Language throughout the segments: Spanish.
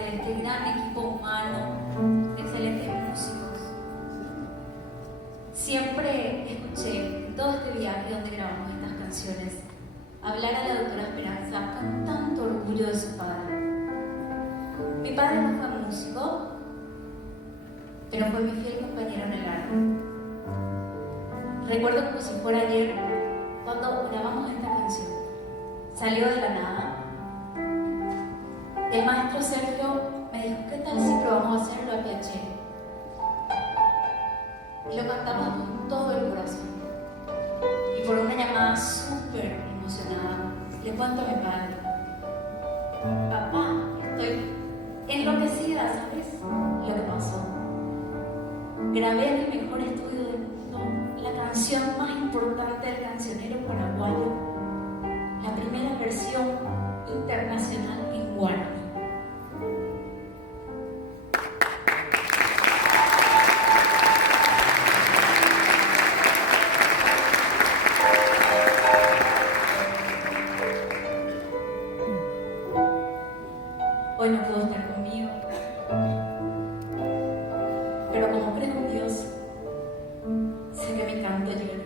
parte de este gran equipo humano, de excelentes músicos. Siempre escuché en todo este viaje donde grabamos estas canciones hablar a la doctora Esperanza con tanto orgullo de su padre. Mi padre no fue músico, pero fue mi fiel compañero en el arte. Recuerdo como si fuera ayer cuando grabamos esta canción. Salió de la nada. El maestro Sergio me dijo, ¿qué tal si probamos a hacerlo a Piacere? Y lo cantamos con todo el corazón. Y por una llamada súper emocionada, le cuento a mi padre, papá, estoy enloquecida, ¿sabes lo que pasó? Grabé en el mejor estudio del mundo la canción más importante del cancionero paraguayo, la primera versión internacional en guaraní. Hoy no puedo estar conmigo, pero como creo en Dios, sé que mi canto llega.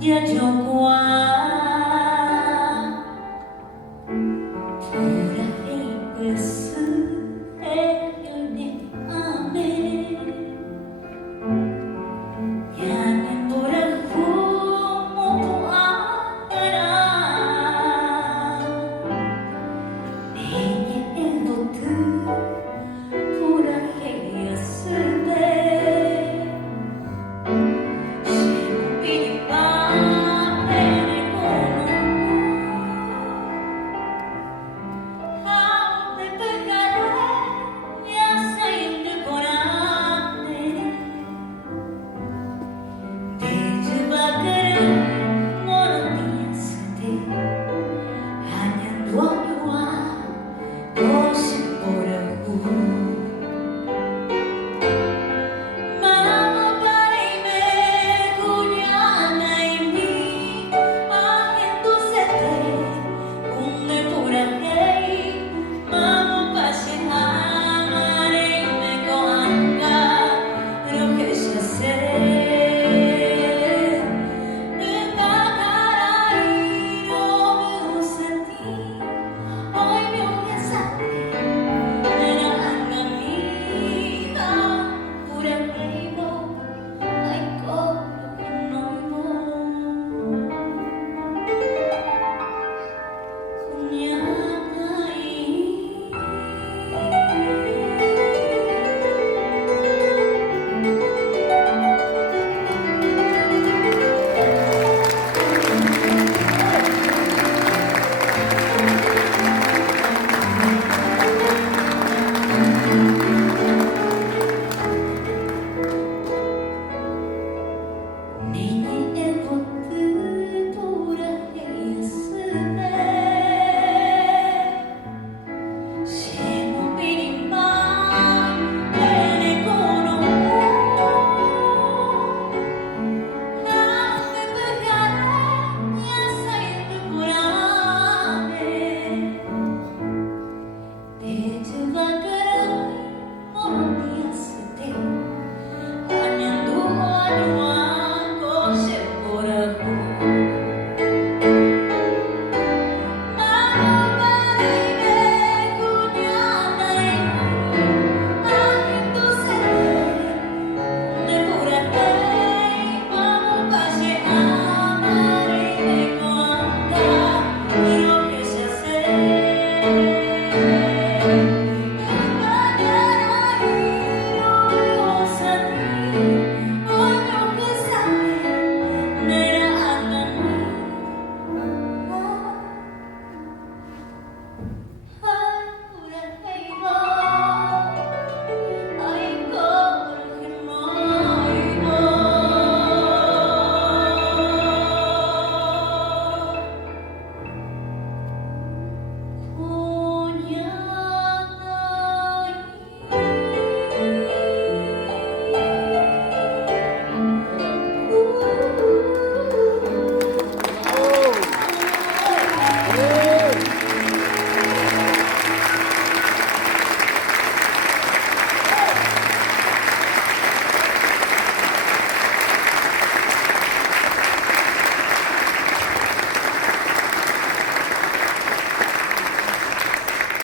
Ya yo